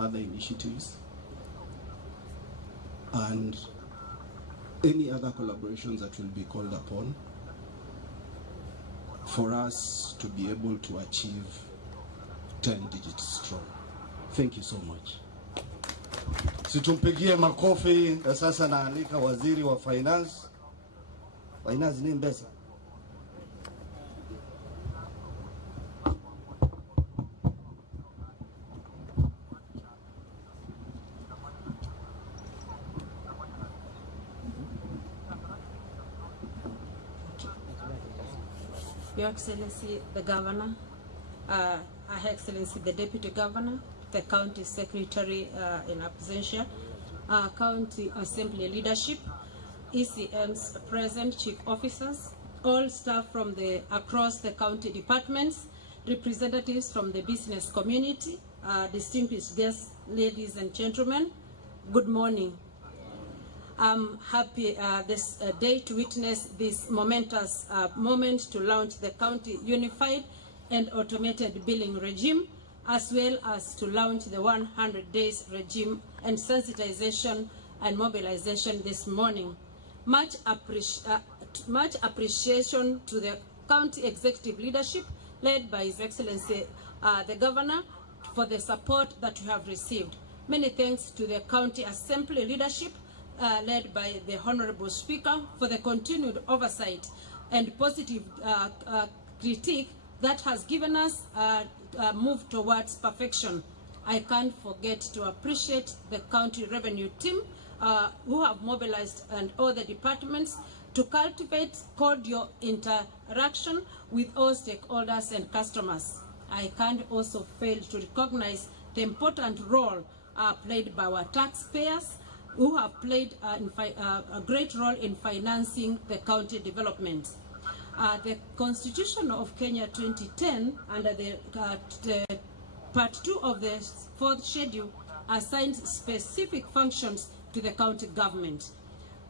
other initiatives, and any other collaborations that will be called upon for us to be able to achieve 10 digits strong. Thank you so much. Situmpigie makofi. Sasa naalika waziri wa finance. Finance ni mbesa. Your Excellency, the Governor, Her Excellency, the Deputy Governor, the County Secretary in absentia, County Assembly Leadership, ECM's present Chief Officers, all staff from across the county departments, representatives from the business community, distinguished guests, ladies and gentlemen, good morning. I'm happy this day to witness this momentous moment to launch the county unified and automated billing regime, as well as to launch the 100 days regime and sensitization and mobilization this morning. Much appreciation to the county executive leadership led by His Excellency the Governor for the support that we have received. Many thanks to the county assembly leadership led by the Honorable Speaker for the continued oversight and positive critique that has given us a move towards perfection. I can't forget to appreciate the county revenue team who have mobilized and all the departments to cultivate cordial interaction with all stakeholders and customers. I can't also fail to recognize the important role played by our taxpayers who have played a great role in financing the county development. The Constitution of Kenya 2010, under the Part 2 of the 4th Schedule, assigns specific functions to the county government.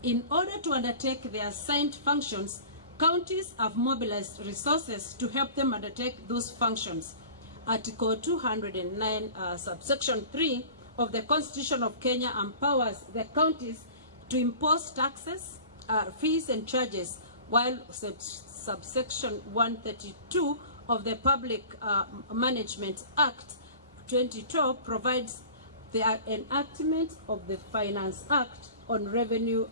In order to undertake the assigned functions, counties have mobilized resources to help them undertake those functions. Article 209, subsection 3 of the Constitution of Kenya empowers the counties to impose taxes, fees and charges, while subsection 132 of the Public Management Act 2012 provides the enactment of the Finance Act on revenue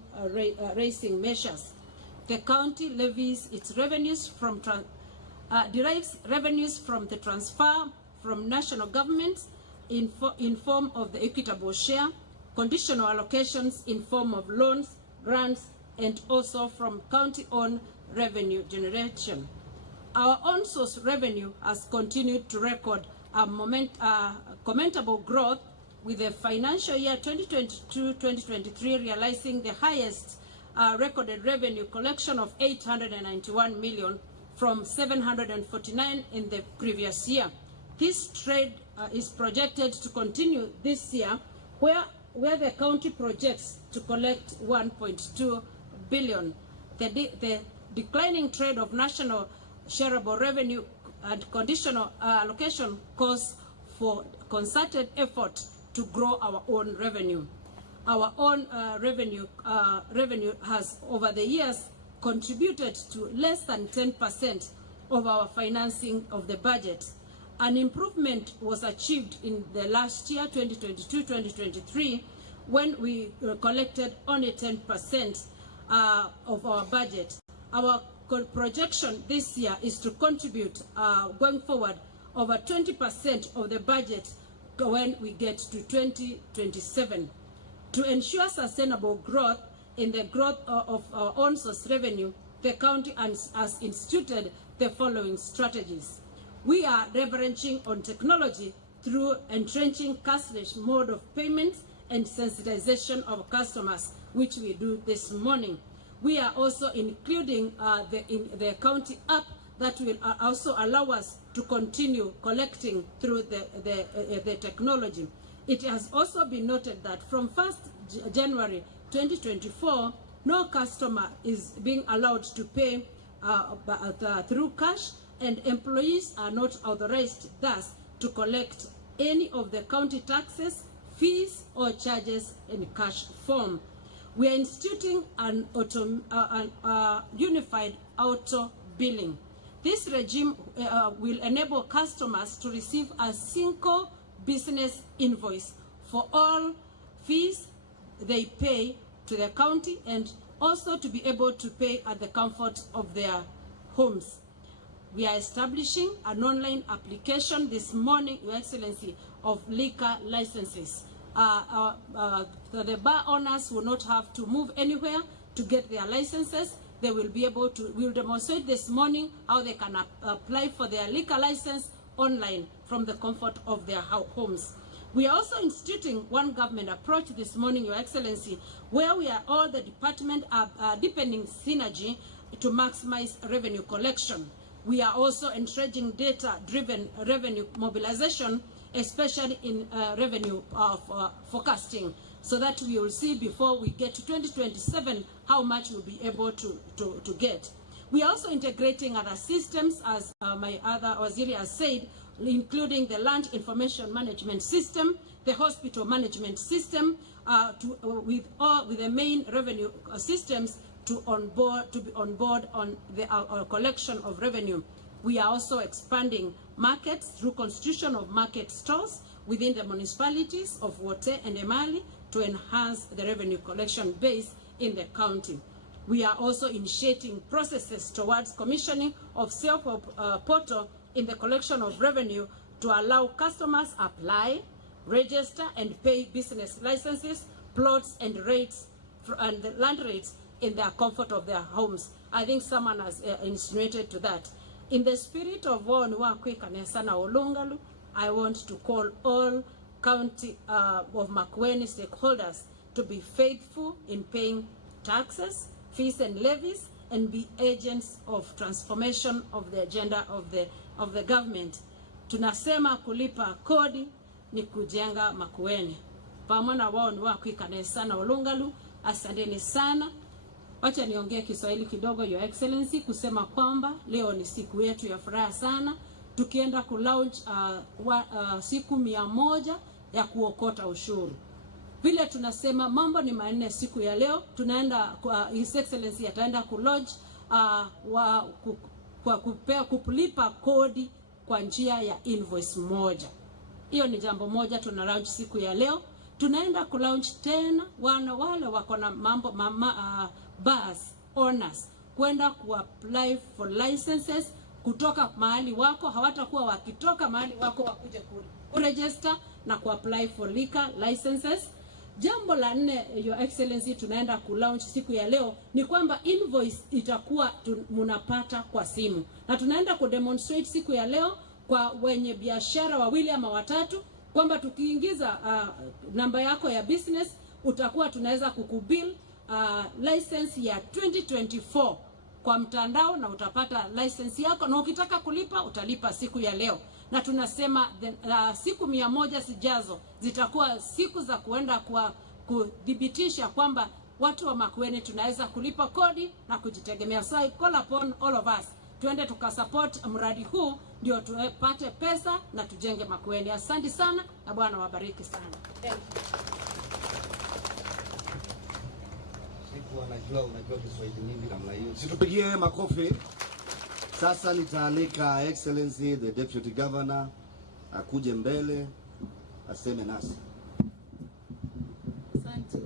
raising measures. The county levies its revenues from derives revenues from the transfer from national government in form of the equitable share, conditional allocations in form of loans, grants, and also from county-owned revenue generation. Our own source revenue has continued to record a commendable growth, with the financial year 2022-2023 realizing the highest recorded revenue collection of 891 million from 749 in the previous year. This trend is projected to continue this year, where the county projects to collect 1.2 billion. The declining trend of national shareable revenue and conditional allocation calls for concerted effort to grow our own revenue. Our own revenue has over the years contributed to less than 10% of our financing of the budget. An improvement was achieved in the last year, 2022-2023, when we collected only 10% of our budget. Our projection this year is to contribute, going forward, over 20% of the budget when we get to 2027. To ensure sustainable growth in the growth of our own source revenue, the county has instituted the following strategies. We are leveraging on technology through entrenching cashless mode of payments and sensitization of customers, which we do this morning. We are also including the county app that will also allow us to continue collecting through the technology. It has also been noted that from 1st January 2024, no customer is being allowed to pay through cash, and employees are not authorized thus to collect any of the county taxes, fees, or charges in cash form. We are instituting an unified auto billing. This regime will enable customers to receive a single business invoice for all fees they pay to the county, and also to be able to pay at the comfort of their homes. We are establishing an online application this morning, Your Excellency, of liquor licenses. The bar owners will not have to move anywhere to get their licenses. They will be able to, we'll demonstrate this morning how they can apply for their liquor license online from the comfort of their homes. We are also instituting one government approach this morning, Your Excellency, where we are all the department are deepening synergy to maximize revenue collection. We are also encouraging data-driven revenue mobilization, especially in revenue forecasting, so that we will see before we get to 2027 how much we'll be able to get. We are also integrating other systems, as my other Waziri has said, including the land information management system, the hospital management system, with the main revenue systems to be on board on the collection of revenue. We are also expanding markets through constitution of market stores within the municipalities of Wote and Emali to enhance the revenue collection base in the county. We are also initiating processes towards commissioning of self-help portal in the collection of revenue to allow customers apply, register, and pay business licenses, plots, and rates and the land rates in the comfort of their homes. I think someone has insinuated to that. In the spirit of Makueni Cashless Paperless, I want to call all county of Makueni stakeholders to be faithful in paying taxes, fees, and levies, and be agents of transformation of the agenda of the government. Tunasema kulipa kodi ni kujenga Makueni. Pamoja wao ni Makueni Cashless Paperless. Asanteni sana. Wacha niongee Kiswahili kidogo, Your Excellency, kusema kwamba leo ni siku yetu ya furaha sana, tukienda kulaunch siku 100 ya kuokota ushuru. Vile tunasema mambo ni manne siku ya leo, tunaenda His Excellency ataenda kulaunch kulipa kodi kwa njia ya invoice moja. Hiyo ni jambo moja tuna launch siku ya leo. Tunaenda kulaunch tena wale wako na mambo bus owners kwenda kuapply for licenses kutoka mahali wako, hawatakuwa wakitoka mahali wako wakuje kuregister na kuapply for liquor licenses. Jambo la 4, Your Excellency, tunaenda kulaunch siku ya leo ni kwamba invoice itakuwa munapata kwa simu, na tunaenda kudemonstrate siku ya leo kwa wenye biashara wawili ama watatu kwamba tukiingiza namba yako ya business utakuwa tunaweza kukubill license ya 2024 kwa mtandao, na utapata license yako, na ukitaka kulipa utalipa siku ya leo. Na tunasema siku 100 zijazo zitakuwa siku za kuenda kwa kudhibitisha kwamba watu wa Makueni tunaweza kulipa kodi na kujitegemea. So I call upon all of us, tuende tukasupport mradi huu ndio tupate pesa na tujenge Makueni. Asante sana na Bwana wabariki sana. Thank you. Unajua Kiswahili nyingi namna hiyo. Situpigie makofi. Sasa nitaalika Excellency the Deputy Governor akuje mbele aseme nasi. Asante.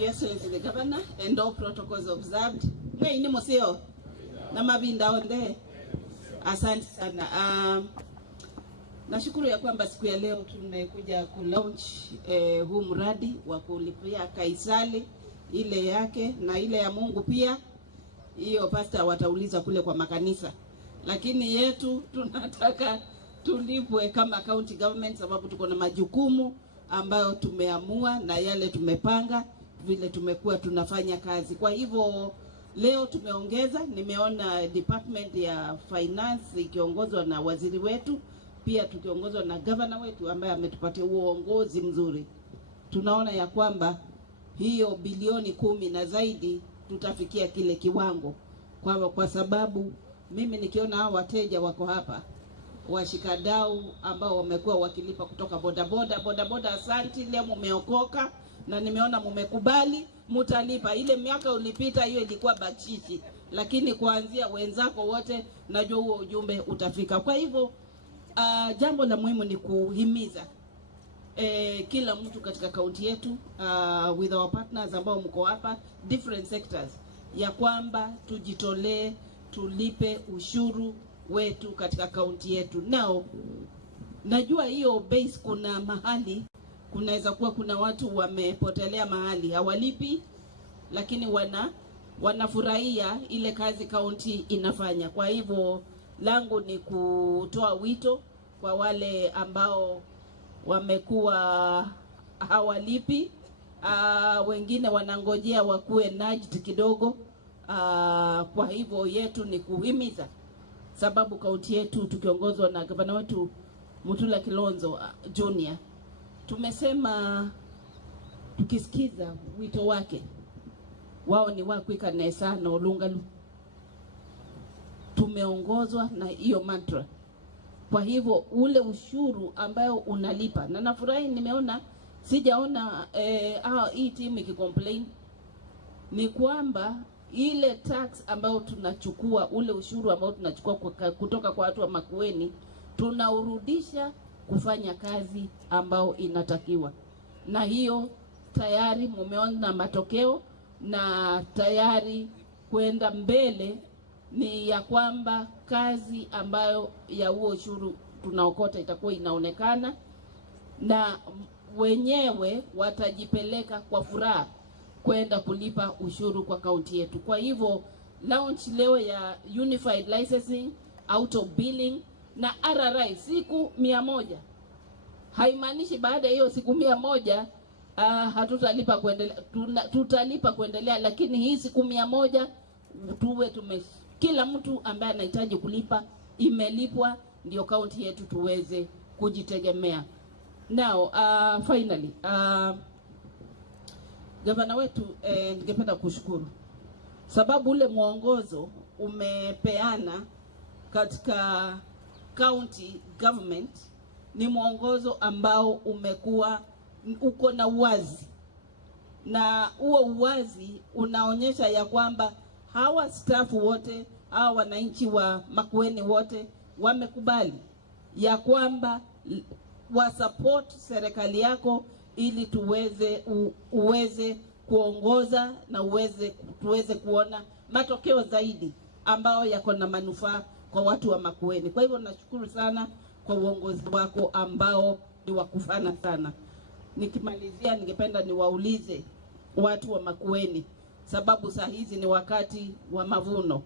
Your Excellency the Governor and all protocols observed. Mwe ni moseo na mabinda onde. Asante sana. Nashukuru ya kwamba siku ya leo tumekuja kulaunch huu mradi wa kulipia Kaisali ile yake na ile ya Mungu pia. Hiyo pastor watauliza kule kwa makanisa. Lakini yetu tunataka tulipwe kama county government, sababu tuko na majukumu ambayo tumeamua na yale tumepanga vile tumekuwa tunafanya kazi. Kwa hivyo leo tumeongeza, nimeona department ya finance ikiongozwa na waziri wetu, pia tukiongozwa na governor wetu ambaye ametupatia uongozi mzuri. Tunaona ya kwamba hiyo bilioni 10 na zaidi tutafikia kile kiwango. Kwa sababu mimi nikiona hao wateja wako hapa washikadau ambao wamekuwa wakilipa kutoka bodaboda. Asante, leo mumeokoka na nimeona mumekubali mutalipa. Ile miaka ulipita hiyo ilikuwa bachichi, lakini kuanzia wenzako wote najua huo ujumbe utafika. Kwa hivyo jambo la muhimu ni kuhimiza kila mtu katika kaunti yetu with our partners ambao mko hapa different sectors, ya kwamba tujitolee tulipe ushuru wetu katika kaunti yetu. Now najua hiyo base, kuna mahali kunaweza kuwa kuna watu wamepotelea mahali hawalipi, lakini wanafurahia ile kazi kaunti inafanya. Kwa hivyo langu ni kutoa wito kwa wale ambao wamekuwa hawalipi, wengine wanangojea wakuwe najd kidogo. Kwa hivyo yetu ni kuhimiza, sababu kaunti yetu tukiongozwa na gavana wetu Mutula Kilonzo Junior, tumesema tukisikiza wito wake, wao ni wakwika nesa na olungalu, tumeongozwa na hiyo mantra. Kwa hivyo ule ushuru ambayo unalipa, na nafurahi nimeona, sijaona hii team ikicomplain, ni kwamba ile tax ambayo tunachukua, ule ushuru ambao tunachukua kutoka kwa watu wa Makueni, tunaurudisha kufanya kazi ambao inatakiwa. Na hiyo tayari mumeona matokeo, na tayari kwenda mbele ni ya kwamba kazi ambayo ya huo ushuru tunaokota itakuwa inaonekana, na wenyewe watajipeleka kwa furaha kwenda kulipa ushuru kwa kaunti yetu. Kwa hivyo launch leo ya unified licensing, auto billing na RRI siku 100 haimaanishi baada ya hiyo siku 100 hatutalipa kuendelea, tutalipa kuendelea, lakini hii siku 100 tuwe kila mtu ambaye anahitaji kulipa imelipwa, ndio kaunti yetu tuweze kujitegemea. Now finally gavana wetu, ningependa kushukuru sababu ule mwongozo umepeana katika county government ni mwongozo ambao umekuwa uko na uwazi, na huo uwazi unaonyesha ya kwamba hawa staff wote, hawa wananchi wa Makueni wote wamekubali ya kwamba wa support serikali yako ili uweze kuongoza na tuweze kuona matokeo zaidi ambao yako na manufaa kwa watu wa Makueni. Kwa hivyo nashukuru sana kwa uongozi wako ambao ni wakufana sana. Nikimalizia, ningependa niwaulize watu wa Makueni, sababu saa hizi ni wakati wa mavuno.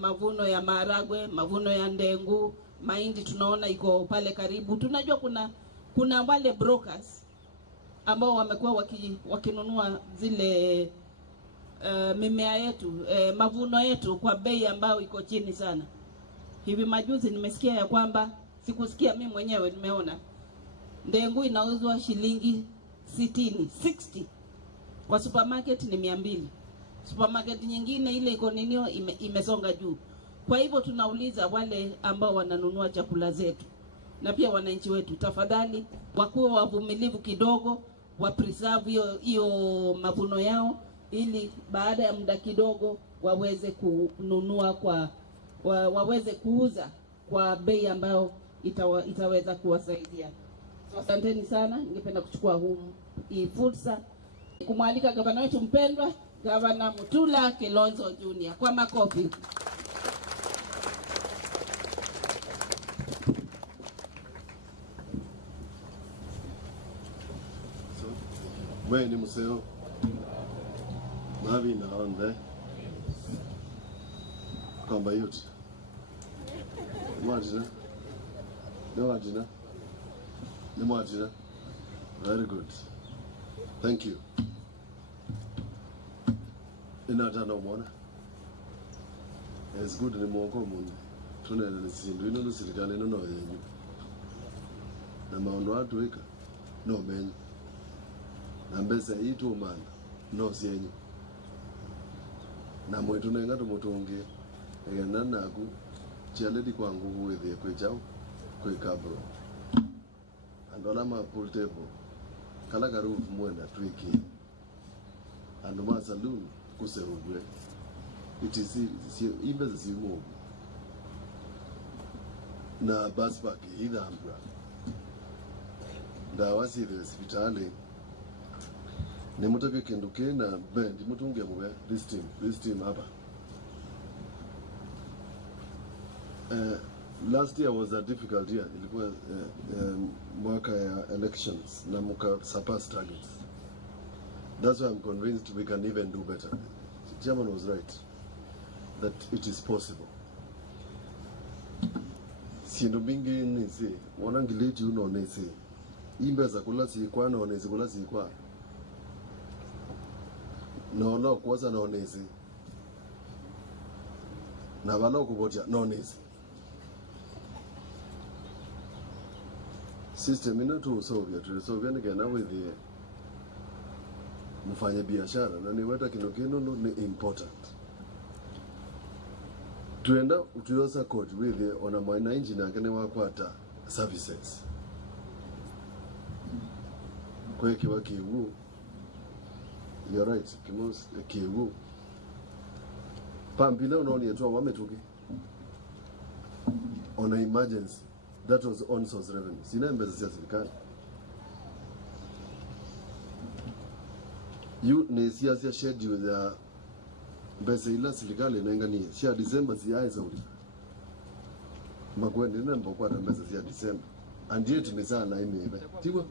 Mavuno ya maharagwe, mavuno ya ndengu, mahindi tunaona iko pale karibu. Tunajua kuna wale brokers ambao wamekuwa wakinunua zile mimea yetu, mavuno yetu kwa bei ambayo iko chini sana. Hivi majuzi nimesikia ya kwamba, sikusikia mimi mwenyewe, nimeona ndengu inauzwa shilingi 60 kwa supermarket ni 200. Supermarket nyingine ile iko ninio imesonga juu. Kwa hivyo tunauliza wale ambao wananunua chakula zetu na pia wananchi wetu, tafadhali wakuwe wavumilivu kidogo, wa preserve hiyo mavuno yao, ili baada ya muda kidogo waweze kununua waweze kuuza kwa bei ambayo itaweza kuwasaidia. So asanteni sana. Ningependa kuchukua hii fursa kumwalika gavana wetu mpendwa, Gavana Mutula Kilonzo Junior, kwa makofi. Wewe ni museo mavi na onde kwamba yote mwajina ni mwajina. Very good, thank you. Inatana mwana it's good ni mwoko mungu tunele nisindu ino serikali ino no yenyu na maono watu wika no menyu na mbesa yitu mana no sienyu na mwetu nenga tumutungi egena naku chaledi kwangu with the kwechao kwekabro andola ma pool table kala garu mwenda twiki and ma saloon kuserugwe it is imbe zimo na bus park either ambra da wasi the hospitali ni mutake kenduke na bend mutunge mwe this team hapa. Last year was a difficult year. Ilikuwa mwaka ya elections na muka surpass targets. That's why I'm convinced we can even do better. The chairman was right that it is possible. Siendo mingi nisi wanangileti uno nisi imbe za kula sikwa na onezi kula sikwa no kwanza na onezi na balo kubotia na onezi system ina tu Soviet nikena with the mfanya biashara na niweta kinokino ni important tuenda utuyosa code with the ona mwana engineer kene wakwata services kwa kiwa kiwu you're right kimos kiwu pampile unaoni yetu wametuki on an emergency that was on source revenue sina mbeza ya serikali you ne siasa schedule ya mbeza ila serikali inaangania sia December siya saudi Makueni namba kwa mbeza sia December and yet mesana imebe tiwa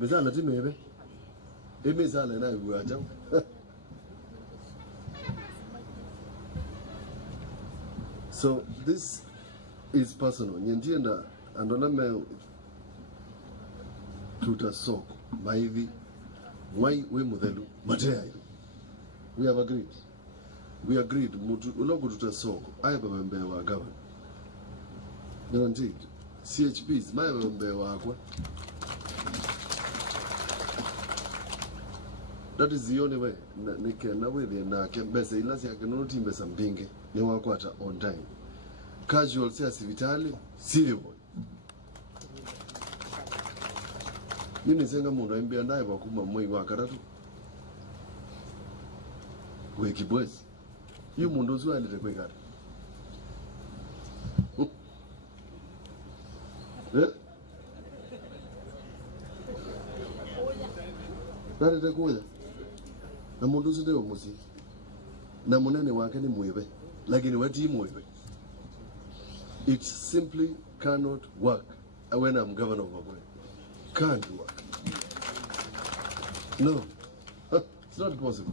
mesana timebe mesana na yuacha so this is personal. Nyendienda andona me tutasoko maivi wai we mudhelu matea. We have agreed. We agreed mutu ulogo tutasoko aya babembe wa governor. Guaranteed. CHPs my babembe wa akwa. That is the only way. Nike na we the na kembese ilasi yakeno timbesa mbinge ni wakwata on time. Casual sia sivitali serious. Mimi senga mundu aimbia ndaye bakuma moi wa karatu. We kibwezi. Yu mundu zwa alite kwekara. Nari tekuya. Na mundu zide omusi. Na munene wake ni mwebe. Lakini wati mwebe. It simply cannot work when I'm governor of Makueni. Can't work. No. It's not possible.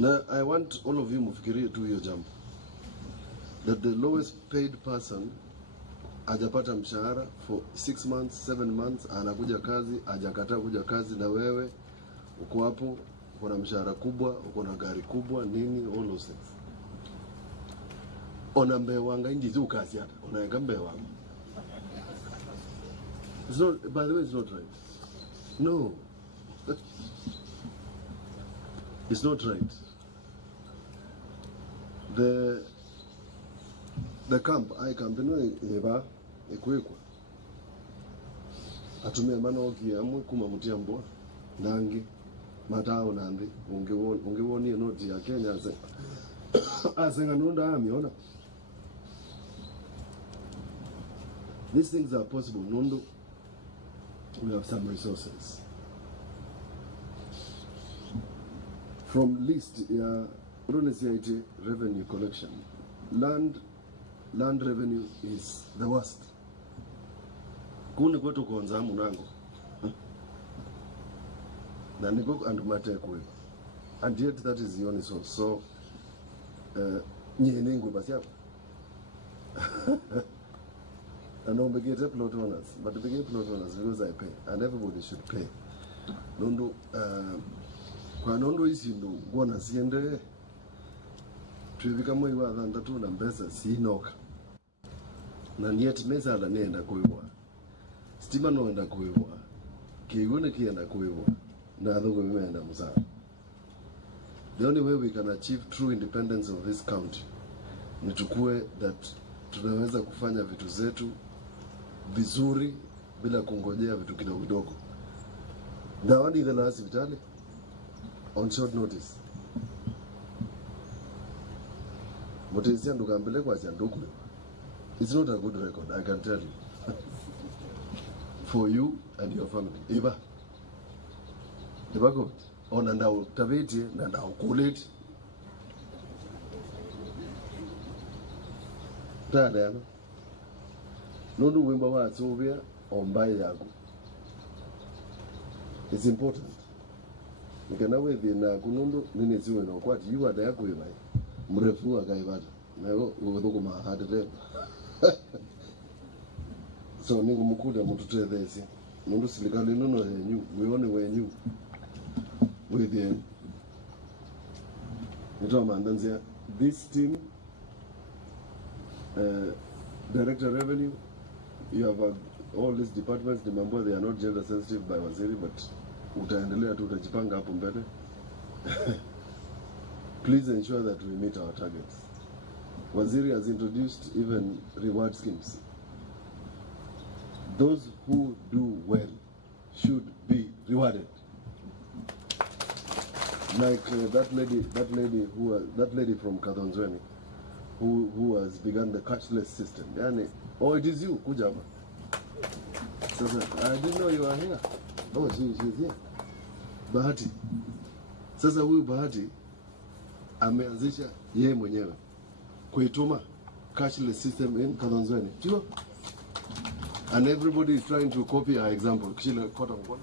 Now, I want all of you mufikirie tu hiyo jambo. That the lowest paid person ajapata mshahara for 6 months, 7 months, anakuja kazi, ajakataa kuja kazi na wewe uko hapo, uko na mshahara kubwa, uko na gari kubwa, nini, all those things. Ona mbewanga inji kazi hata ona mbewanga. It's not, by the way, it's not right. No. It's not right. The camp I campaign eba ekwekwa atumia manoki amwe kuma mutia mbwa nangi matao nandi ungewoni noti ya Kenya asenga nunda amiona. These things are possible. Nondo, we have some resources. From list, revenue collection. Land revenue is the worst. Kuni kwetu kuanza munango. Na niko and matekwe. And yet that is the only source. So, nyenengu basi hapo. And no, we get plot owners, but we get plot owners because I pay, and everybody should pay. Nondo, kwa nondo isi ndo gwana siende. Tuweka mwe wa dhanda tu na mbesa si noka. Na niyeti mesa ala nienda kuiwa. Stima noenda kuiwa. Kiigune kienda kuiwa. Na adhugu mimenda mzaa. The only way we can achieve true independence of this county ni tukue that tunaweza kufanya vitu zetu vizuri bila kungojea vitu kidogo kidogo. Dawadi the last hospitali on short notice. Mutisia ndukambele kwa sanduku. It's not a good record, I can tell you. For you and your family. Iba go. On and out tabeti and out kuleti. Tada. Nundu wimba wa Sovia ombai yagu. It's important. Nikanawe na kunundu nini ziwe na kwati you are there kuiba. Mrefu akaibata. Nayo udhuko mahadi leo. So ningu mukuda mututethesi. Nundu silikali nuno yenyu, we wenyu. With the this team, Director Revenue, you have all these departments. Remember, they are not gender sensitive by Waziri, but utaendelea tu utajipanga hapo mbele. Please ensure that we meet our targets. Waziri has introduced even reward schemes. Those who do well should be rewarded. Like that lady from Kadonzweni, who has begun the cashless system. Yani, oh, it is you, Kujama. So I didn't know you were here. Oh, she's here. Bahati. Sasa huyu Bahati ameanzisha yeye mwenyewe kuituma cashless system in Kadonzweni. Sure. And everybody is trying to copy her example. Kishile kota mkono.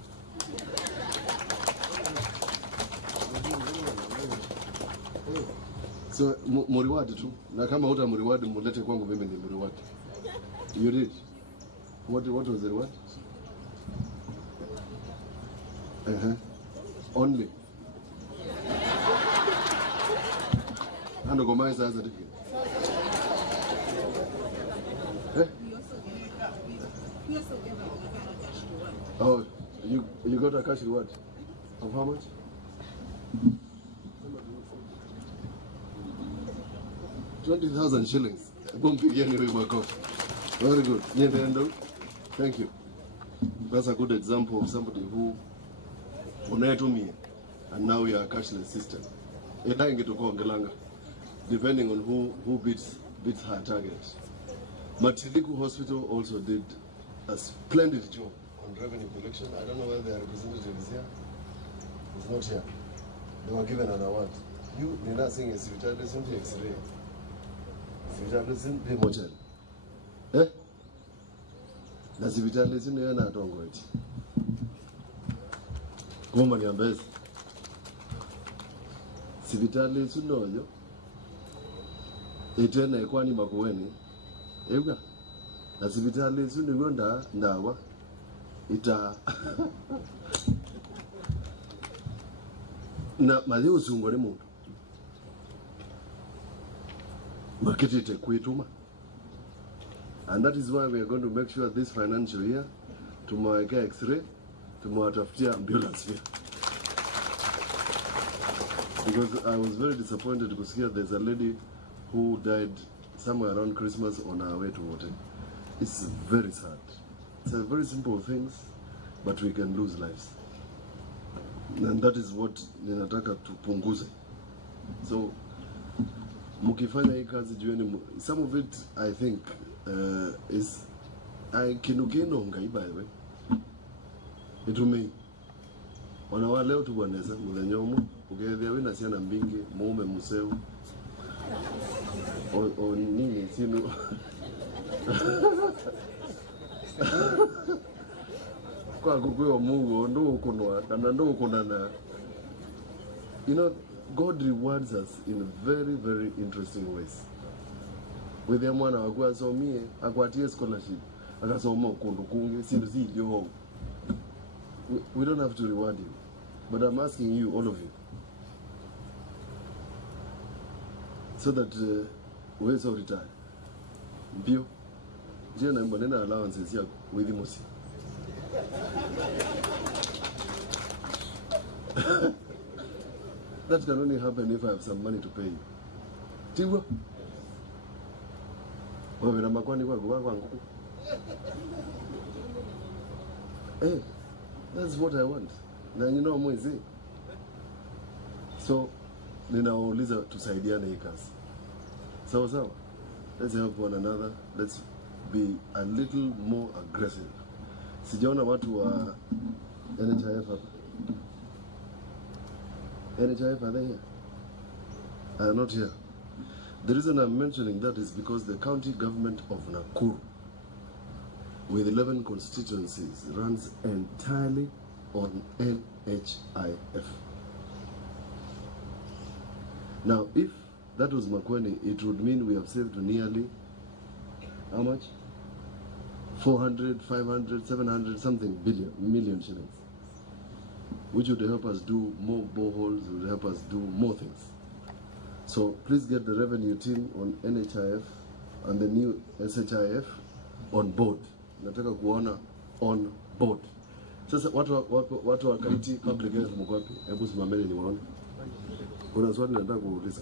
So muriwadi tu na kama huta muriwadi mulete kwangu mimi ni muriwadi. You did. What was the reward? Only. Ando goma isa certificate. We also gave a cash reward. Oh, you got a cash reward of how much? 20,000 shillings. Very good. Thank you. That's a good example of somebody who unayetumia and now we are a cashless system. Depending on who beats her target. Matiliku Hospital also did a splendid job on revenue collection. I don't know whether their representative is here. It's not here. They were given an award. You did not sing a civitali, simply X-ray. Civitali simply mochel. Na civitali simply yana atongo eti. Goma ni ambezi. Civitali sunoyo. Etena ekwani Makueni. Euga. Na civitali sunoyo ndawa. Ita na mali uzungwa ni mundu makitite kuituma, and that is why we are going to make sure this financial year tumewekea x-ray, tumewatafutia ambulance here, because I was very disappointed kusikia there's a lady who died somewhere around Christmas on her way to Wote. It's very sad. It's a very simple things, but we can lose lives. And that is what ninataka tupunguze. So mukifanya hii kazi jueni, some of it I think is kinugeno ngaiba wewe itume ona wa leo tuboneza mulenyomo ukethia wina ciana mbingi mume museu o nini sinu kwa kukuwa Mungu ndo ukunwa kana ndo ukunana. You know, God rewards us in very, very interesting ways. With them mwana wakua somie akwatie scholarship akasoma ukundu kunge sindu zilio home. We don't have to reward you, but I'm asking you, all of you, so that we so retire. Bio je na mbona allowances yako with Musi. That can only happen if I have some money to pay you. Tiwa. Wewe na Makueni kwangu. Hey, that's what I want. Na you know mwezi. So, ninawauliza tusaidiane hii kazi. Sawa sawa. Let's help one another. Let's be a little more aggressive. Sijaona watu wa NHIF hapa. NHIF, are they here? Are not here. The reason I'm mentioning that is because the county government of Nakuru, with 11 constituencies, runs entirely on NHIF. Now, if that was Makueni, it would mean we have saved nearly, how much? 400, 500, 700, something million shillings, which would help us do more boreholes, would help us do more things. So please get the revenue team on NHIF and the new SHIF on board. Nataka kuona on board. Sasa watu wa Kaiti public health mko wapi? Hebu simameni niwaone. Kuna swali nataka kuuliza.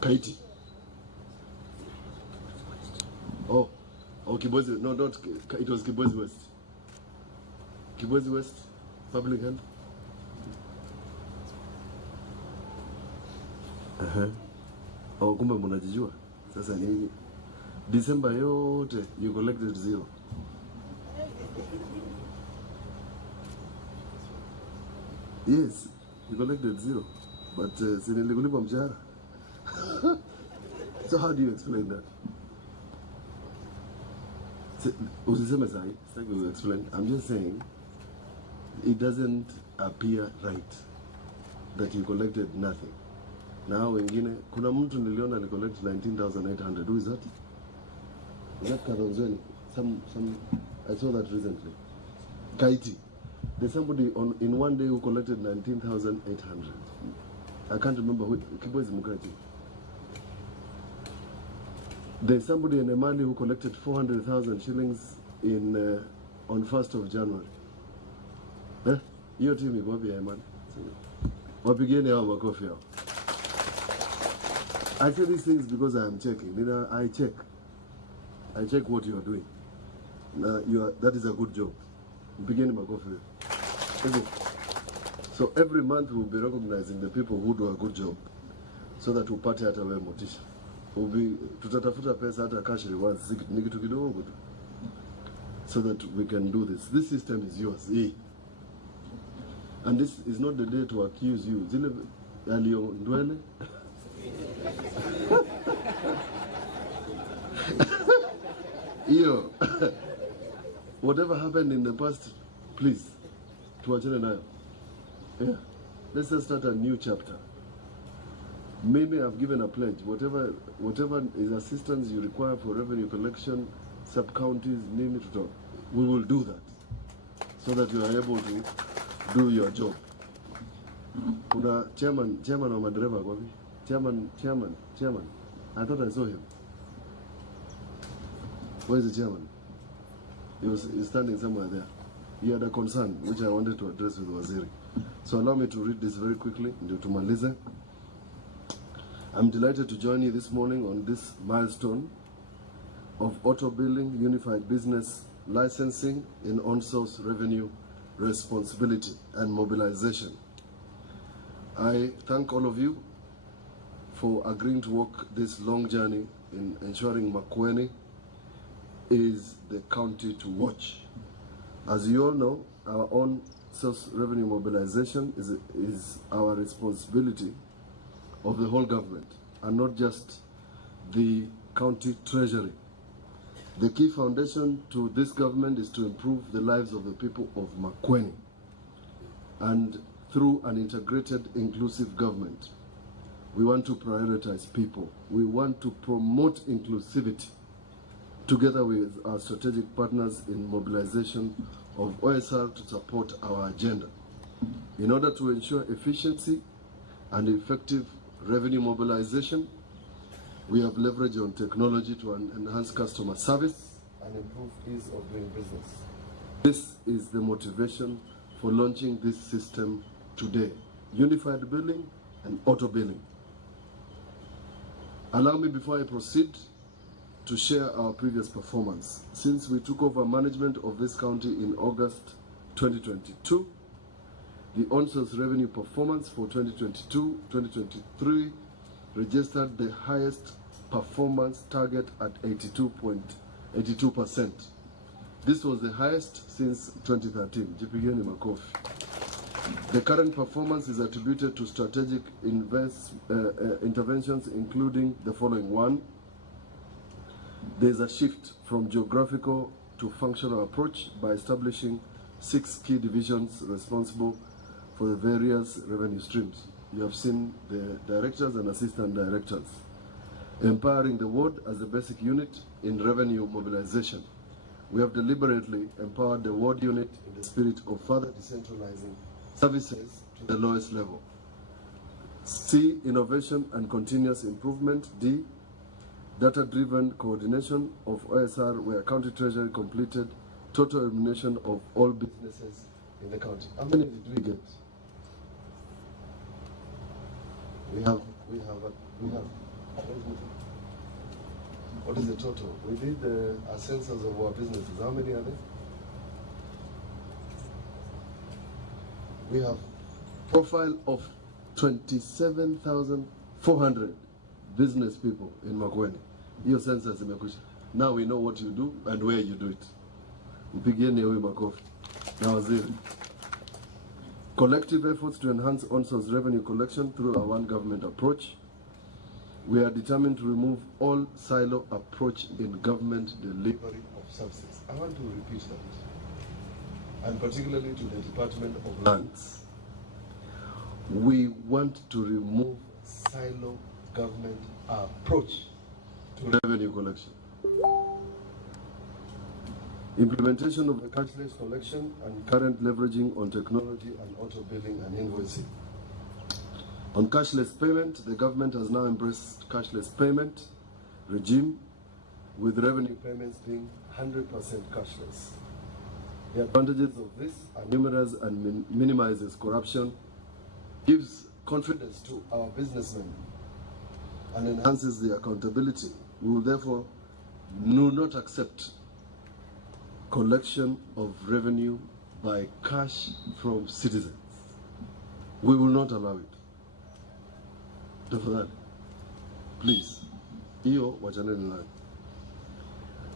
Kaiti. Oh, Kibwezi, no, not, it was Kibwezi West. Kibwezi West, public health. Oh, kumbe mnajijua. Sasa ni December yote you collected 0. Yes, you collected 0. But sinilikulipa mshahara. So how do you explain that? Usiseme sahi, sitaki to explain. I'm just saying it doesn't appear right that you collected nothing. Now wengine, kuna mtu niliona ali collect 19,800. Who is that? Is that Kalonzo? I saw that recently. Kaiti. There's somebody in one day who collected 19,800. I can't remember who. Kibwezi Mukati. There's somebody in Emali who collected 400,000 shillings on 1st of January. Hiyo timu iko wapi ya Emali? Wapigeni hao makofi hao. I say these things because I am checking. I check what you are doing. That is a good job. Mpigeni makofi. So every month we'll be recognizing the people who do a good job, so that upate hata wewe motisha. Tutatafuta pesa hata cash rewards ni kitu kidogo tu, so that we can do this. This system is yours. And this is not the day to accuse you. Zile alio ndwele Yo, whatever happened in the past, please, tuachane nayo. Yeah, let's just start a new chapter. Maybe I've given a pledge. Whatever is assistance you require for revenue collection, sub-counties, we will do that, so that you are able to do your job. Kuna chairman wa madereva kwa wapi? Chairman. I thought I saw him. Where is the chairman? He's standing somewhere there. He had a concern which I wanted to address with Waziri. So allow me to read this very quickly. I'm delighted to join you this morning on this milestone of auto billing, unified business licensing in on-source revenue responsibility and mobilization. I thank all of you for agreeing to walk this long journey in ensuring Makueni is the county to watch. As you all know, our own source revenue mobilization is our responsibility of the whole government, and not just the county treasury. The key foundation to this government is to improve the lives of the people of Makueni, and through an integrated, inclusive government. We want to prioritize people. We want to promote inclusivity together with our strategic partners in mobilization of OSR to support our agenda. In order to ensure efficiency and effective revenue mobilization, we have leveraged on technology to enhance customer service and improve ease of doing business. This is the motivation for launching this system today. unified billing, and auto billing. Allow me, before I proceed, to share our previous performance. Since we took over management of this county in August 2022, the ONSO's revenue performance for 2022-2023 registered the highest performance target at 82%. This was the highest since 2013. Jipigeni makofi. The current performance is attributed to strategic interventions, including the following. One, there is a shift from geographical to functional approach by establishing 6 key divisions responsible for the various revenue streams. You have seen the directors and assistant directors. Empowering the ward as the basic unit in revenue mobilization. We have deliberately empowered the ward unit in the spirit of further decentralizing services to the lowest level. C, innovation and continuous improvement. D, data-driven coordination of OSR, where County Treasury completed total elimination of all businesses in the county. How many did we get? We have. What is the total? We did a census of our businesses. How many are there? We have profile of 27,400 business people in Makueni. Your census imekwisha. Now we know what you do and where you do it. Mpigeni ewe makofi. Na waziri. Collective efforts to enhance ONSO's revenue collection through a one government approach. We are determined to remove all silo approach in government delivery of services. I want to repeat that. And particularly to the Department of Lands. We want to remove silo government approach to revenue collection. Implementation of the cashless collection and current leveraging on technology and auto billing and invoicing. On cashless payment, the government has now embraced cashless payment regime, with revenue payments being 100% cashless. The advantages of this are numerous and minimizes corruption, gives confidence to our businessmen, and enhances the accountability. We will therefore do not accept collection of revenue by cash from citizens. We will not allow it. Tafadhali, please, hiyo wachaneni nayo.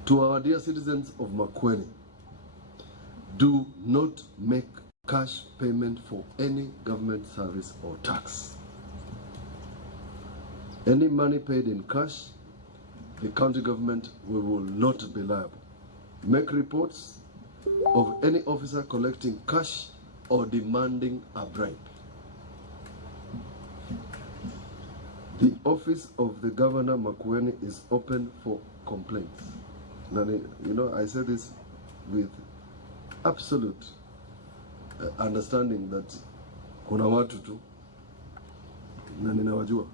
To our dear citizens of Makueni, do not make cash payment for any government service or tax. Any money paid in cash, the county government will not be liable. Make reports of any officer collecting cash or demanding a bribe. The office of the Governor Makueni is open for complaints. Nani, you know, I say this with absolute understanding that kuna watu tu na ninawajua.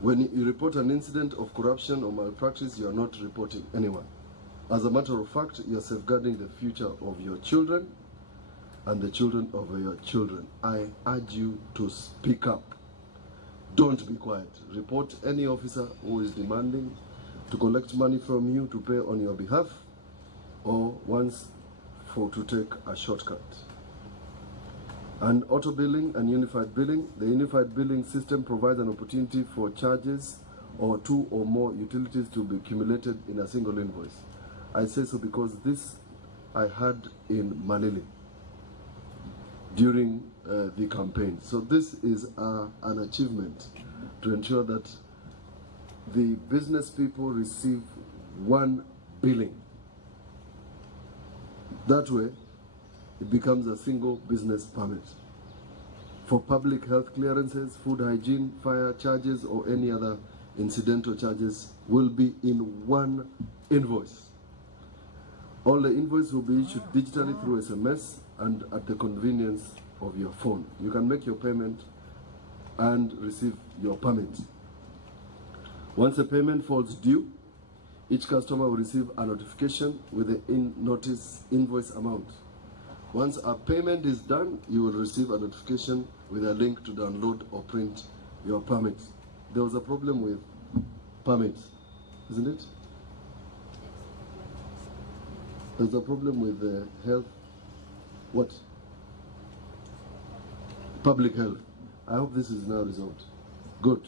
When you report an incident of corruption or malpractice, you are not reporting anyone. As a matter of fact, you are safeguarding the future of your children and the children of your children. I urge you to speak up. Don't be quiet. Report any officer who is demanding to collect money from you to pay on your behalf, or wants to take a shortcut. And auto billing and unified billing. The unified billing system provides an opportunity for charges or 2 or more utilities to be accumulated in a single invoice. I say so because this I had in Malili during the campaign. So this is an achievement to ensure that the business people receive one billing. That way, it becomes a single business permit. For public health clearances, food hygiene, fire charges, or any other incidental charges will be in one invoice. All the invoices will be issued digitally through SMS and at the convenience of your phone. You can make your payment and receive your permit. Once a payment falls due, each customer will receive a notification with the in-notice invoice amount. Once a payment is done, you will receive a notification with a link to download or print your permit. There was a problem with permits, isn't it? There's a problem with health. What? Public health. I hope this is now resolved. Good.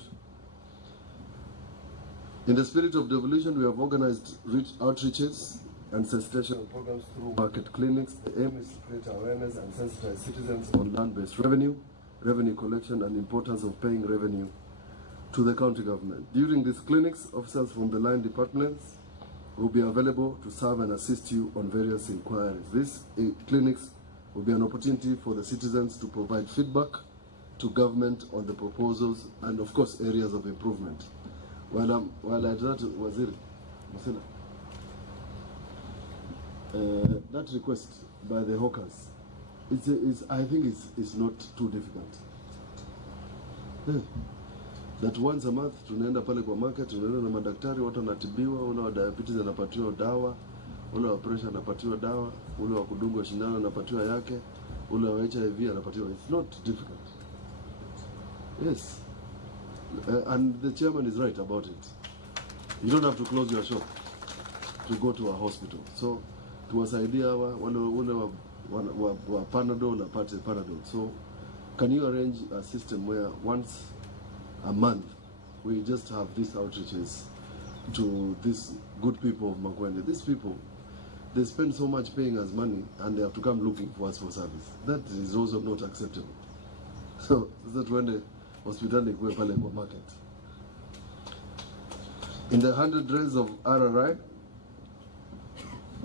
In the spirit of devolution, we have organized outreaches and sensitization programs through market clinics. The aim is to create awareness and sensitize citizens on land-based revenue, revenue collection, and importance of paying revenue to the county government. During these clinics, officers from the line departments will be available to serve and assist you on various inquiries. These clinics will be an opportunity for the citizens to provide feedback to government on the proposals and, of course, areas of improvement. While I try to Waziri, that request by the hawkers, I think it's not too difficult. That once a month tunaenda pale kwa market, tunaenda na madaktari, watu wanatibiwa, ule wa diabetes anapatiwa dawa, ule wa pressure anapatiwa dawa, ule wa kudungwa shindano anapatiwa yake, ule wa HIV anapatiwa. It's not difficult. Yes. And the chairman is right about it. You don't have to close your shop to go to a hospital. So tuwasaidia wale wa Panadol apate Panadol. So can you arrange a system where once a month we just have these outreaches to these good people of Makueni? These people, they spend so much paying us money and they have to come looking for us for service. That is also not acceptable. So that when the hospital pale kwa market. In the 100 days of RRI,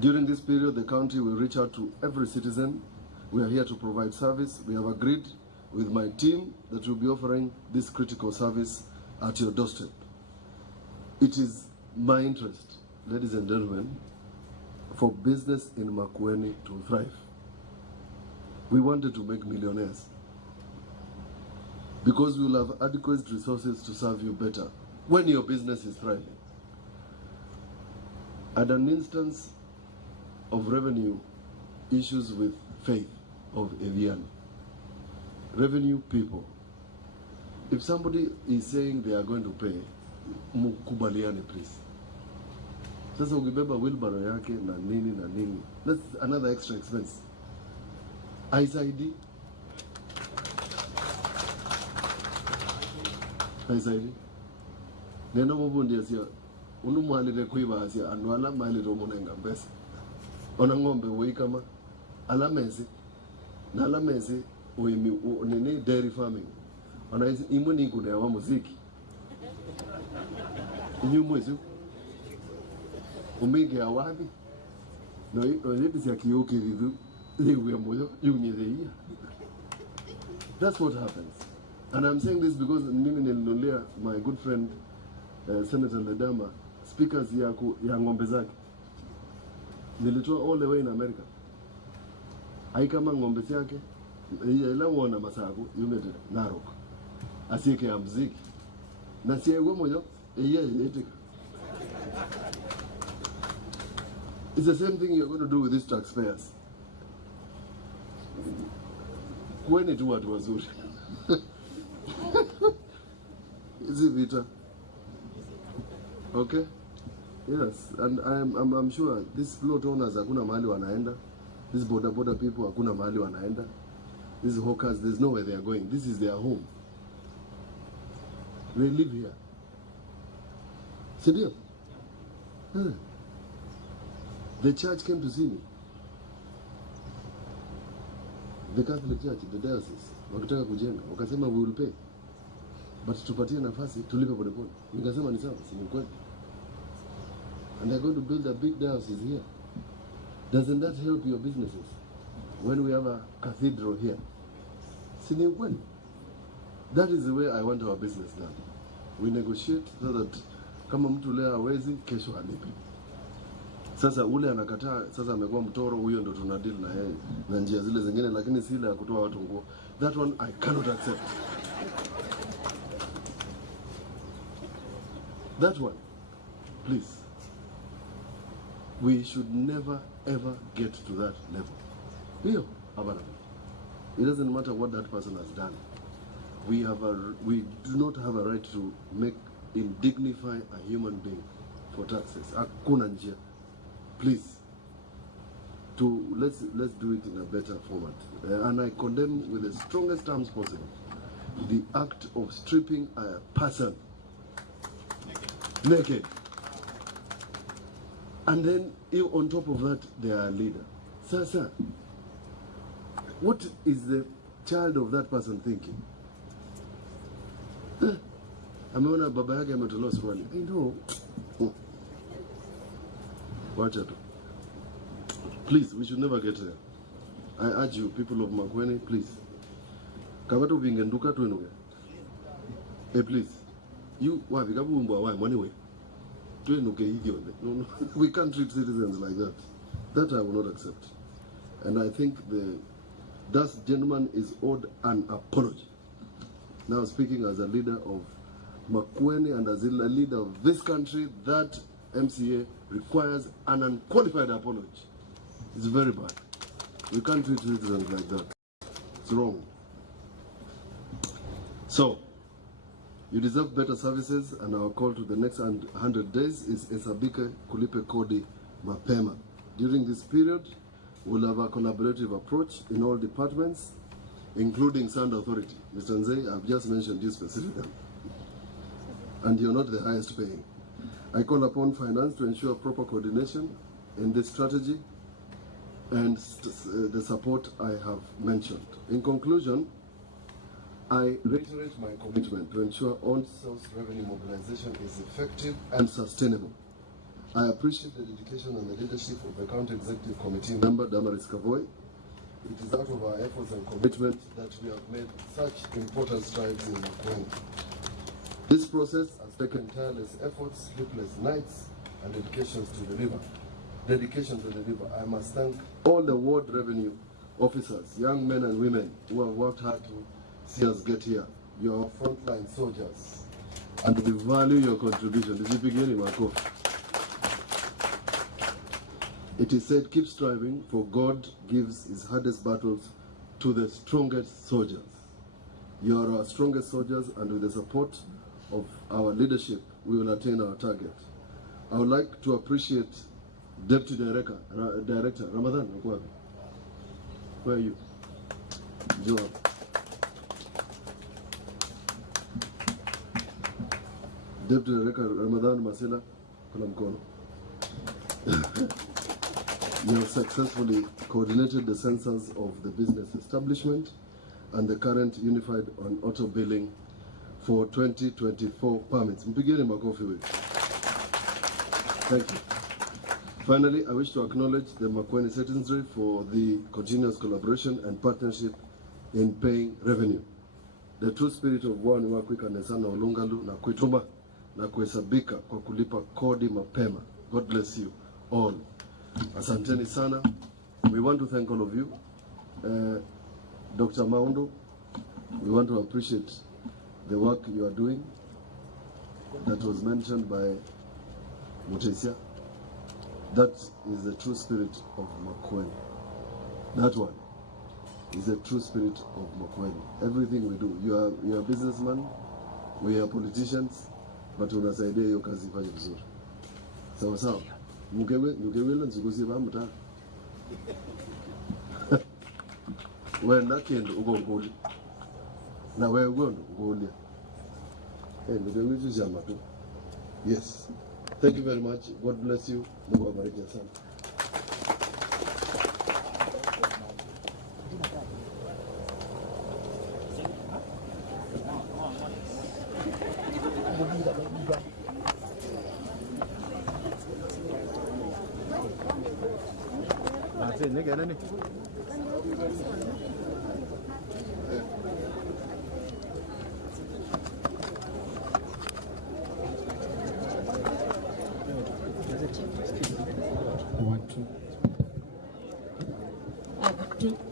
during this period, the county will reach out to every citizen. We are here to provide service. We have agreed with my team that we'll be offering this critical service at your doorstep. It is my interest, ladies and gentlemen, for business in Makueni to thrive. We wanted to make millionaires because we will have adequate resources to serve you better when your business is thriving. At an instance of revenue issues with Faith of Evian, revenue people, if somebody is saying they are going to pay, mukubaliane please. Sasa ukibeba wheelbarrow yake na nini, that's another extra expense. Aisaidi. Neno mubundi asia unu muhalire kuiba asia anwala muhalire umunenga mbesa. Ona ngombe uikama alamezi na alamezi nini dairy farming. Ona imuni kuna wa muziki. Nyumwezu umege awabi no yeti sia kiyoke vidu lewe moyo yunyezeia. That's what happens. And I'm saying this because mimi nililolea my good friend Senator Ledama speakers ya ngombe zake nilitoa all the way in America. Haikama ngombe yake ila wona masaku yumete Narok asike ya muziki na siego moyo yetika. It's the same thing you're going to do with these taxpayers. Kweni tu watu wazuri. Is it Vita? Okay? Yes, and I'm sure these float owners hakuna mahali wanaenda. These border people hakuna mahali wanaenda. These hawkers, there's nowhere they are going. This is their home. They live here. Sidio? The church came to see me. The Catholic Church, the diocese, wakitaka kujenga, wakasema we will pay. But tupatie nafasi tulipe polepole. Nikasema ni sawa, si ni kweli. And they're going to build a big diocese here. Doesn't that help your businesses? When we have a cathedral here. Si ni kweli. That is the way I want our business done. We negotiate so that kama mtu leo hawezi, kesho alipe. Sasa ule anakataa, sasa amekuwa mtoro, huyo ndo tunadeal na yeye na njia zile zingine, lakini si ile ya kutoa watu nguo. That one I cannot accept. That one, please. We should never ever get to that level. Hiyo It doesn't matter what that person has done. We do not have a right to dignify a human being for taxes. Hakuna njia. Please, let's do it in a better format. And I condemn with the strongest terms possible the act of stripping a person naked. And then, if on top of that, they are a leader. Sasa, what is the child of that person thinking? Ameona baba yake ametolewa suruali. I know. Wacha tu. Please, we should never get there. I urge you, people of Makueni, please. Kabatu vingenduka tu enuke. Hey, please. You, why? Why? Anyway. No, we can't treat citizens like that. That I will not accept. And I think that gentleman is owed an apology. Now, speaking as a leader of Makueni and as a leader of this country, that MCA requires an unqualified apology. It's very bad. We can't treat citizens like that. It's wrong. So, you deserve better services, and our call to the next 100 days is Esabike Kulipe Kodi Mapema. During this period, we'll have a collaborative approach in all departments, including Sound Authority. Mr. Nzei, I've just mentioned you specifically, and you're not the highest paying. I call upon finance to ensure proper coordination in this strategy and the support I have mentioned. In conclusion, I reiterate my commitment to ensure on-source revenue mobilization is effective and sustainable. I appreciate the dedication and the leadership of the County Executive Committee member, Damaris Kavoy. It is out of our efforts and commitment that we have made such important strides in Makueni. This process has taken tireless efforts, sleepless nights, and dedication to deliver. I must thank all the ward revenue officers, young men and women who have worked hard to see us get here. You are frontline soldiers, and we value your contribution. This is the beginning, Marco. It is said, keep striving, for God gives his hardest battles to the strongest soldiers. You are our strongest soldiers, and with the support of our leadership, we will attain our target. I would like to appreciate Deputy Director Ramadan. Where are you? Joe. Deputy Director Ramadan Masila, Kalamkono. You have successfully coordinated the censors of the business establishment and the current unified on auto billing for 2024 permits. Mpigeni makofi wewe. Thank you. Finally, I wish to acknowledge the Makueni citizenry for the continuous collaboration and partnership in paying revenue. The true spirit of one wakwikane sana ulungalu na kuituma na kuhesabika kwa kulipa kodi mapema. God bless you all. Asanteni sana. We want to thank all of you. Dr. Maundo, we want to appreciate the work you are doing that was mentioned by Mutesia. That is the true spirit of Makueni. That one is the true spirit of Makueni. Everything we do, you are a businessman, we are politicians, but unasaidia hiyo kazi ifanye vizuri. Sawa sawa. Mugewele nzuguzi ba muta. Wewe nakendo uko ngoli. Na wewe gondo ngoli. Mugewele jama tu. Yes. Thank you very much. God bless you. Mungu abariki sana.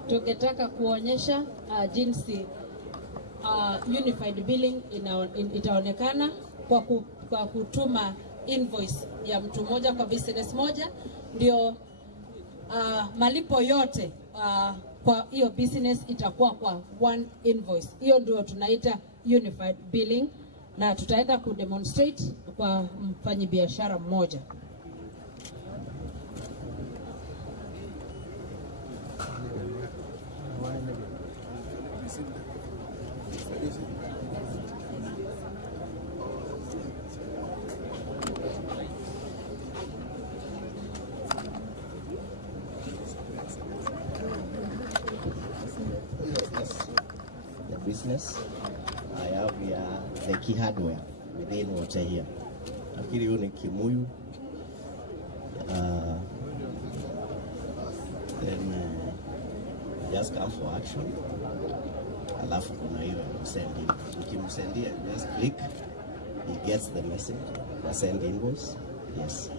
Tungetaka kuonyesha jinsi unified billing itaonekana kwa kutuma invoice ya mtu mmoja kwa business moja, ndio malipo yote kwa hiyo business itakuwa kwa one invoice. Hiyo ndio tunaita unified billing, na tutaenda kudemonstrate kwa mfanyabiashara mmoja. Business. I have here the key hardware within water here. Nafikiri hiyo ni Kimuyu. Then just come for action. Alafu kuna hiyo send. Ukimsendia just click, he gets the message. The send invoice. Yes.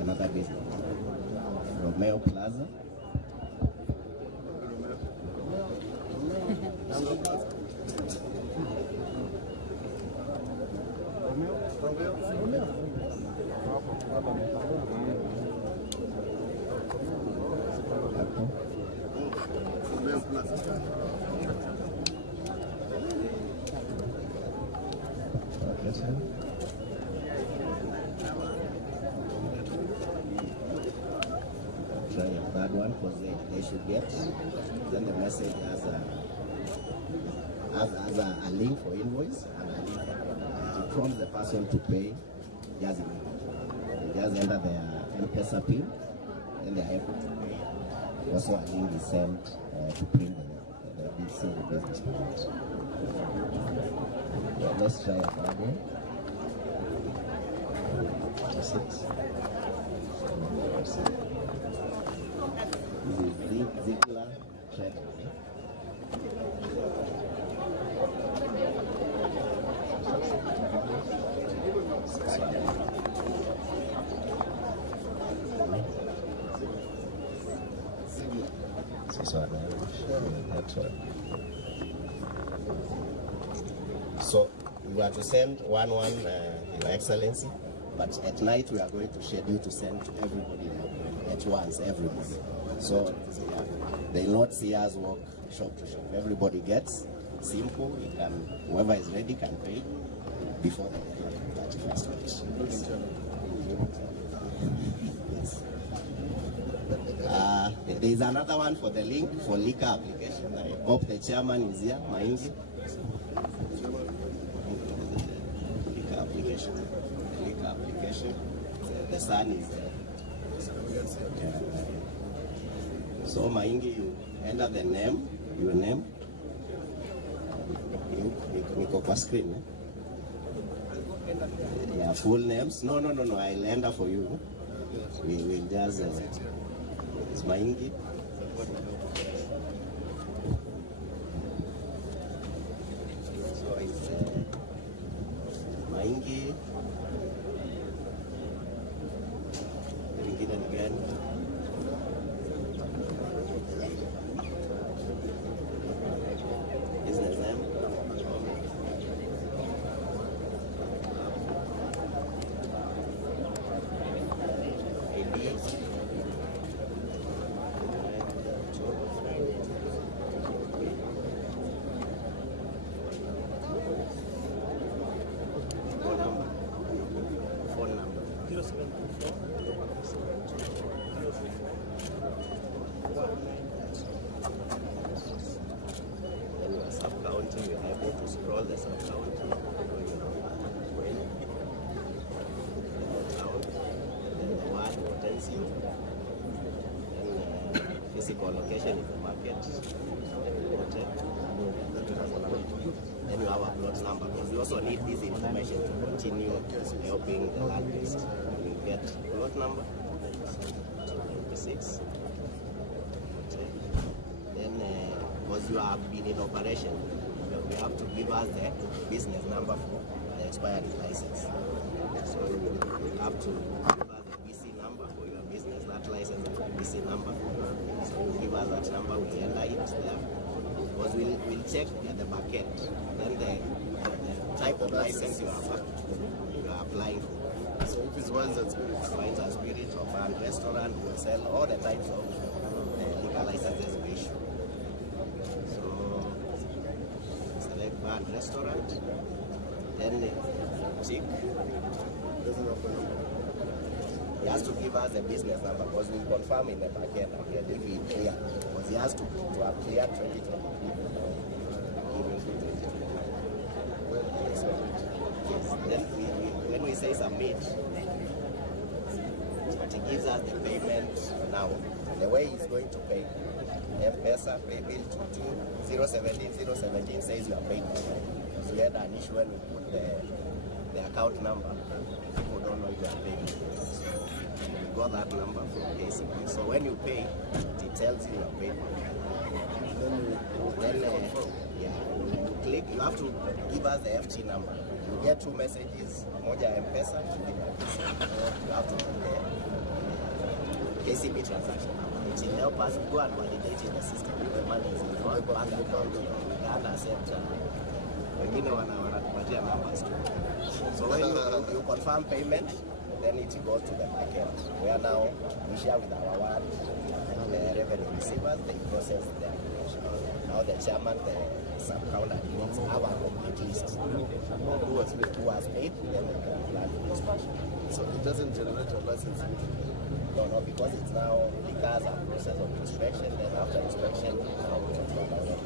Another business. Romeo Plaza. Try a third one because they should get. Then the message has a link for invoice and a link to prompt the person to pay. Just they just enter their M-Pesa PIN, and they are able to pay. Also, a link is sent to print the business payment. Yeah, let's try a third one. 6. This is Ziegler Trade. So we are to send one, Your Excellency, but at night we are going to schedule to send to everybody at once, everybody. So they'll not see us walk shop to shop. Everybody gets simple. You can, whoever is ready can pay before the 31st. Yes. There is another one for the link for liquor application. I hope the chairman is here, Maingi. Liquor application. The son is there. So Maingi, you enter the name, your name. Niko kwa screen. Yeah, full names. No. I'll enter for you. We will just. It's Maingi. So it's Maingi. Repeat it again. Business name. Sub-county, we're able to scroll the sub-county. The word potency. And physical location is the market. Then you have a plot number, because we also need this information to continue helping the land list. get plot number, 26. Then, because you have been in operation, you have to give us the business number for the expired license. So you have to give us the BC number for your business, that license BC number. So you give us that number, we enter it there. Because we'll check at the back end. Then the type of license you are applying for. So if it's wines and spirits, Or bar and restaurant, will sell all the types of liquor licenses we issue. So select bar and restaurant, then check. He has to give us a business number because we'll confirm in the back end if we clear. Because he has to have cleared 2020. Then when we say submit, it gives us the payment now. The way he's going to pay. M-Pesa, pay bill 017 says you are paid. So we had an issue when we put the account number. People don't know you are paid. So we got that number from KCB. So when you pay, it tells you are paid. Then you click, you have to give us the FT number. You get two messages, moja M-Pesa, you have to put the KCB transaction number. It will help us go and validate in the system if the money is in the bank account. We can't accept wengine wanatupatia numbers too. So when you confirm payment, then it goes to the back end. Where now we share with our ward, the revenue receivers, they process their application. Now the chairman, the sub-counter needs our complete list. Who has paid, then we can plan the inspection. so it doesn't generate a license. No, because it's now because a process of inspection, then after inspection, now we can allow it.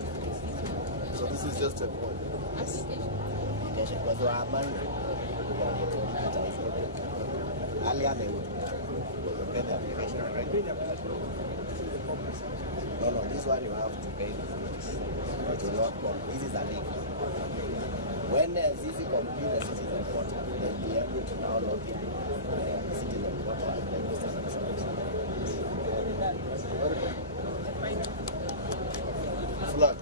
So this is just a point. Application, because we are manual, we can digitize it. Earlier they would pay the application. No, this one you have to pay the fees. But you not come. This is a link. When ZZ complete the citizen portal, they'll be able to now log in the citizen portal and register themselves. Flag.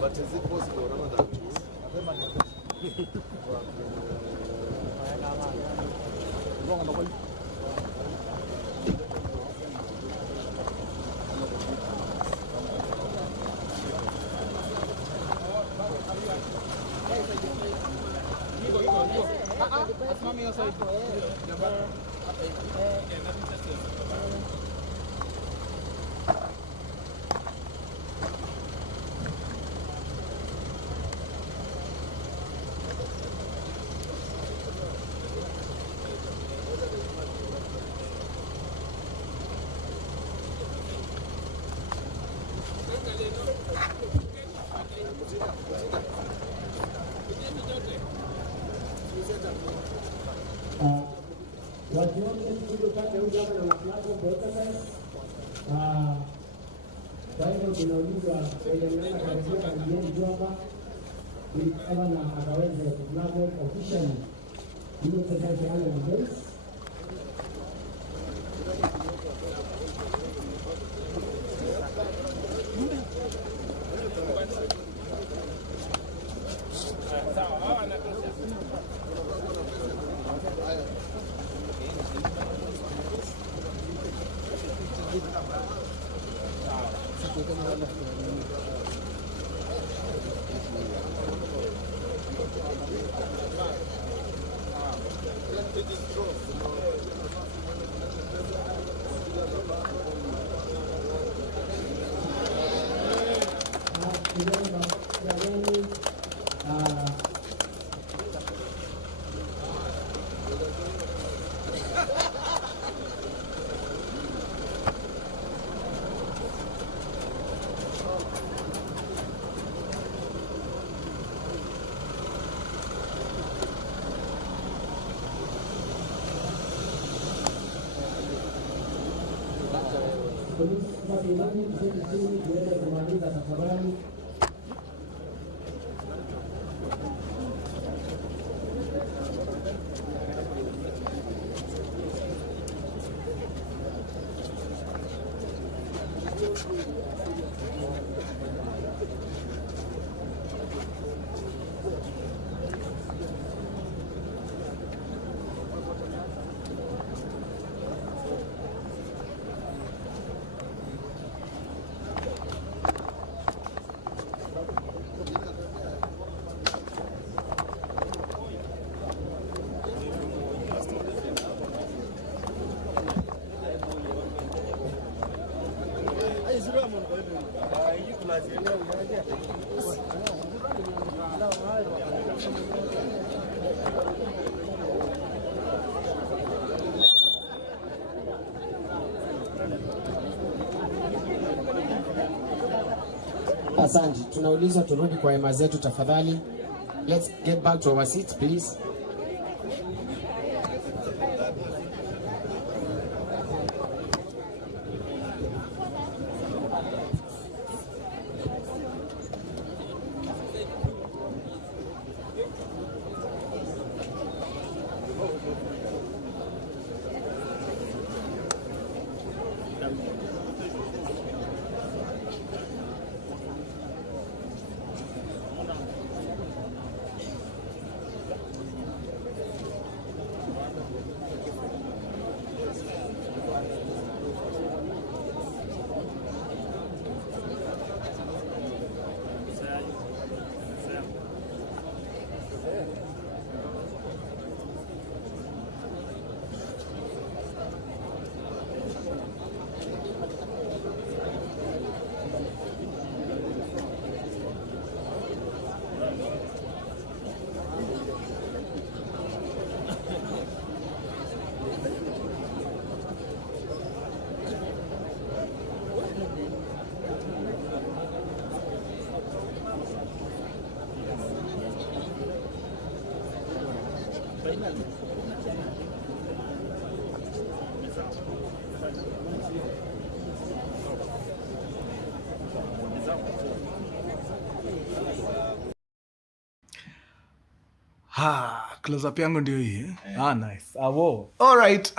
But is it possible Ramadan watu wote tulipata huyu hapa na maplago kuweka sasa. Kwa hivyo tunaulizwa kuendelea karibia karibieni tu hapa ili kama na akaweze kunago officially hiyo sasa yale mbele. kumaliza tafadhali. Asante, tunaulizwa turudi kwa hema zetu tafadhali. Let's get back to our seats please. Close up yangu ndio hii. Nice. Wow. All right.